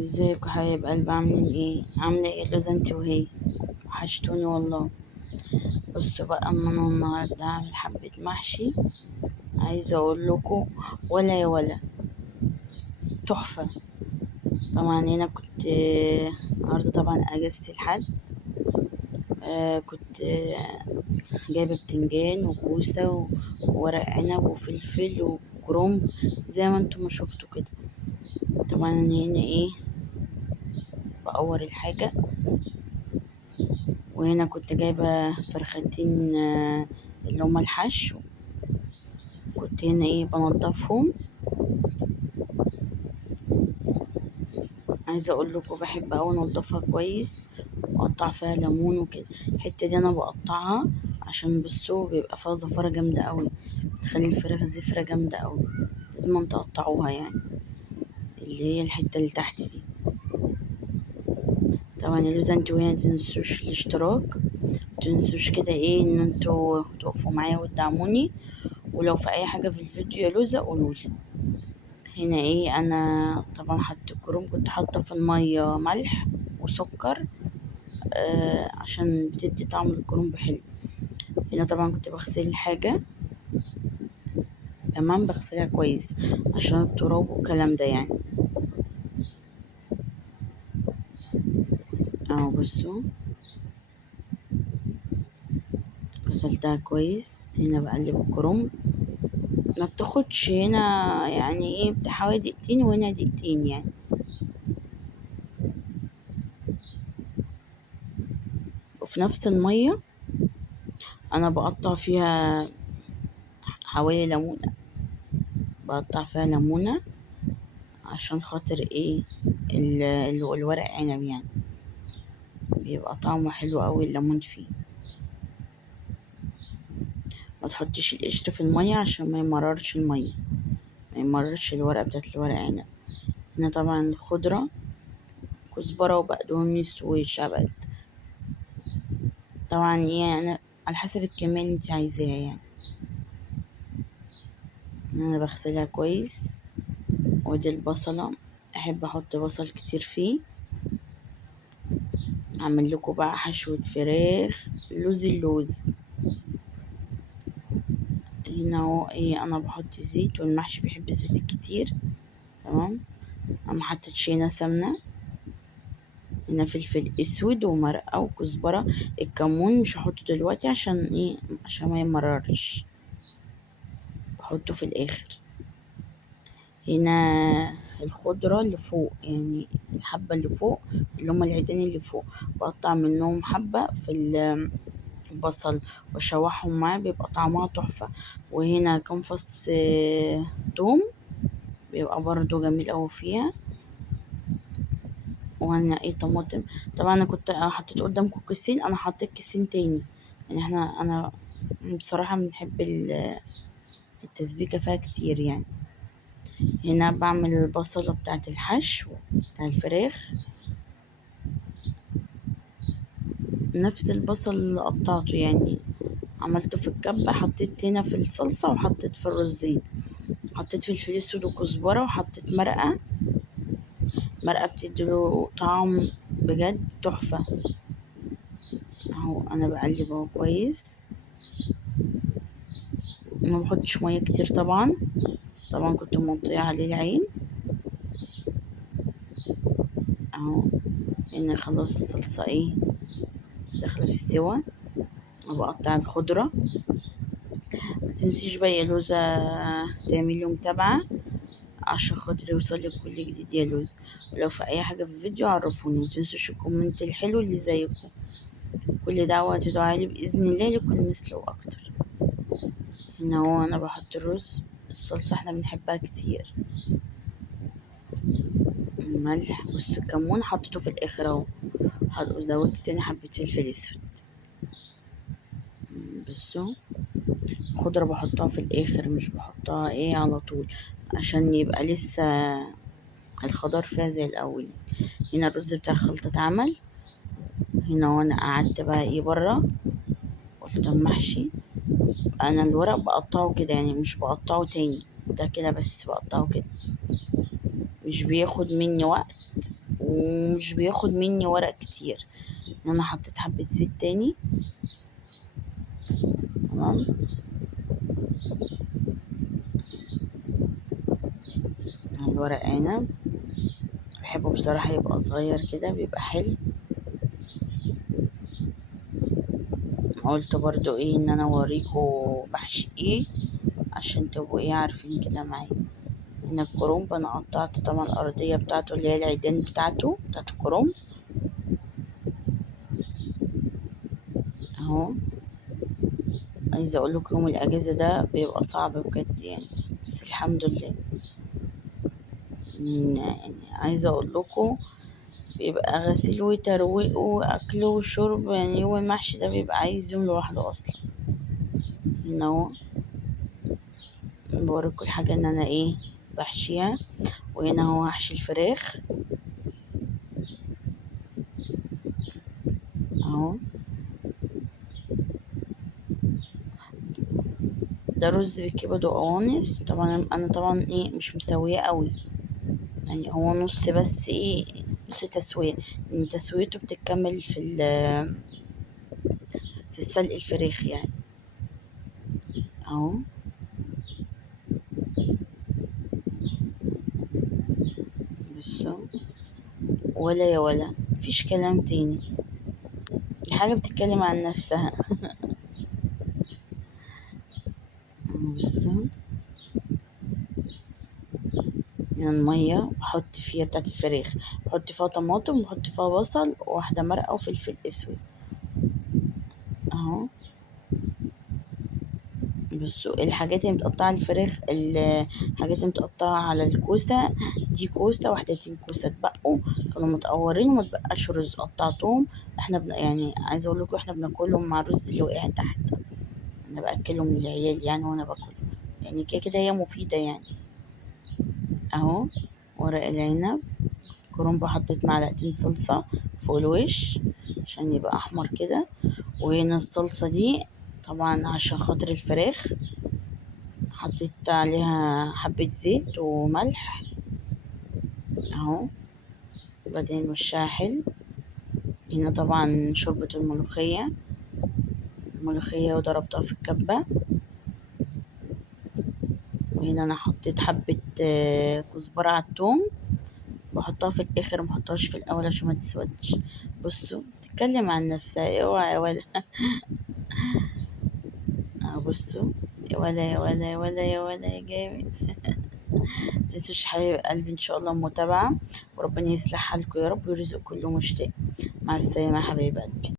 ازيكم حبايب قلبي؟ عامله ايه لوزة انت وهي؟ وحشتوني والله. بصوا بقى، اما انا النهارده هعمل حبه محشي. عايزه اقول لكم، ولا يا ولا، تحفه. طبعا هنا كنت النهارده طبعا اجازتي الحد. كنت جايبه بتنجان وكوسه وورق عنب وفلفل وكرنب، زي ما انتم ما شفتوا كده. طبعا انا هنا بقور الحاجه. وهنا كنت جايبة فرختين، اللي هما الحشو. كنت هنا بنضفهم. عايزة اقول لكم بحب اوي انضفها كويس، واقطع فيها ليمون وكده. الحتة دي انا بقطعها عشان بصوا بيبقى فيها زفارة جامدة اوي، بتخلي الفراخ زفرة جامدة اوي. لازم تقطعوها يعني، اللي هي الحتة اللي تحت دي. طبعا اللوزة انتوا هنا متنسوش الاشتراك، متنسوش كده ان انتوا تقفوا معايا وتدعموني. ولو في اي حاجة في الفيديو يا لوزة قولولي. هنا انا طبعا حطيت الكروم، كنت حاطه في الميه ملح وسكر، عشان بتدي طعم الكرومب حلو. هنا طبعا كنت بغسل الحاجه، تمام، بغسلها كويس عشان التراب والكلام ده يعني. اهو بصوا، غسلتها كويس. هنا بقلب الكرومب، ما بتاخدش هنا يعني بتحوالي دقيقتين، وهنا دقيقتين يعني. وفي نفس الميه انا بقطع فيها حوالي ليمونه، بقطع فيها ليمونه عشان خاطر الورق عنب يعني، بيبقى طعمه حلو قوي الليمون فيه. ما تحطيش القشر في المية عشان ما يمررش المية، ما يمررش الورقة بتاعت الورق عنب. هنا طبعا الخضرة، كزبرة وبقدونس وشبت. طبعا انا على حسب الكمية اللي انت عايزاها يعني. انا بغسلها كويس. ودي البصلة، احب احط بصل كتير فيه. اعمل لكم بقى حشوة فراخ اللوز. هنا اهو انا بحط زيت، والمحشي بيحب الزيت الكتير. تمام. انا محطتش هنا سمنة. هنا فلفل اسود ومرقة وكزبرة. الكمون مش هحطه دلوقتي عشان عشان ما يمررش، بحطه في الاخر. هنا الخضرة اللي فوق، يعني الحبة اللي فوق، اللي هما العيدين اللي فوق، بقطع منهم حبة في البصل واشوحهم معاه، بيبقى طعمها تحفة. وهنا كام فص توم، بيبقى برضو جميل اوي فيها. وهنا طماطم. طبعا انا كنت حطيت قدامكم كيسين، انا حطيت كيسين تاني. يعني انا بصراحة بنحب التسبيكة فيها كتير يعني. هنا بعمل البصلة بتاعة الحشو بتاع الفراخ، نفس البصل اللي قطعته يعني، عملته في الكبة، حطيت هنا في الصلصة وحطيت في الرزين. حطيت فلفل اسود وكزبرة، وحطيت مرقة بتديله طعم بجد تحفة. اهو انا بقلب اهو كويس. ما بحطش مية كتير طبعا، طبعا كنت موطية عليه العين. اهو هنا خلاص الصلصة داخلة في السوا. وبقطع الخضرة. ما تنسيش بقى يا لوزة تعملي متابعة عشان خاطر يوصلك كل جديد يا لوز. ولو في اي حاجة في الفيديو عرفوني، ما تنسوش الكومنت الحلو اللي زيكم. كل دعوة تدعى بإذن الله لكل مثل وأكتر. هنا هو أنا بحط الرز. الصلصة احنا بنحبها كتير. الملح، بص الكمون حطيته في الآخر اهو، وزودت تاني حبة فلفل اسود. بصوا، الخضرة بحطها في الآخر، مش بحطها على طول، عشان يبقى لسه الخضار فيها زي الأول. هنا الرز بتاع الخلطة اتعمل. هنا وانا قعدت بقى برا، قلت اما احشي. انا الورق بقطعه كده يعني، مش بقطعه تاني، ده كده بس بقطعه كده، مش بياخد مني وقت. ومش بياخد مني ورق كتير. انا حطيت حبة زيت تاني. تمام. الورق عنب بحبه بصراحة يبقى صغير كده، بيبقى حلو. قلت برضو ايه ان انا اوريكم بحشي ايه عشان تبقوا ايه عارفين كده معايا. هنا الكرنب انا قطعت طبعا الارضية بتاعته اللي هي العيدان بتاعته بتاعت الكرنب اهو. عايزة اقول لكم يوم الاجازة ده بيبقى صعب بجد يعني، بس الحمد لله. يعني عايزة اقول لكم بيبقى غسيل وترويق واكل وشرب، يعني يوم المحشي ده بيبقى عايز يوم لوحده اصلا. هنا اهو بوريكم الحاجة ان انا ايه بحشيها. وهنا هو هحشي الفراخ اهو. ده رز بالكبد وقوانص. طبعا انا طبعا ايه مش مسويه قوي، يعني هو نص بس ايه، نص تسويه. ان تسويته بتتكمل في السلق الفراخ يعني اهو. بصوا، ولا يا ولا مفيش كلام تاني، الحاجه بتتكلم عن نفسها. بصوا، يعني الميه بحط فيها بتاعت الفراخ، بحط فيها طماطم وبحط فيها بصل وواحده مرقه وفلفل اسود اهو. بصوا الحاجات اللي متقطعة الفراخ، الحاجات اللي متقطعة على الكوسة دي كوسة واحدتين كوسة اتبقوا، كانوا متقورين وما تبقاش رز قطعتهم. احنا يعني عايزة اقول لكم احنا بناكلهم مع الرز اللي وقع تحت. انا باكلهم للعيال يعني وانا باكل، يعني كده كده هي مفيدة يعني اهو. ورق العنب، كرنب حطيت معلقتين صلصة فوق الوش عشان يبقى احمر كده. وهنا الصلصة دي طبعا عشان خاطر الفراخ، حطيت عليها حبة زيت وملح اهو. وبعدين وشها حلو. هنا طبعا شوربة الملوخية وضربتها في الكبة. وهنا انا حطيت حبة كزبرة على التوم، بحطها في الاخر محطهاش في الاول عشان ما تسودش. بصوا بتتكلم عن نفسها، اوعى يا ولا. اهو بصوا، يا ولا يا ولا يا ولا يا ولا يا جامد. متنسوش حبايب قلبي ان شاء الله المتابعة، وربنا يصلح حالكم يا رب ويرزق كل مشتاق. مع السلامة يا حبايب قلبي.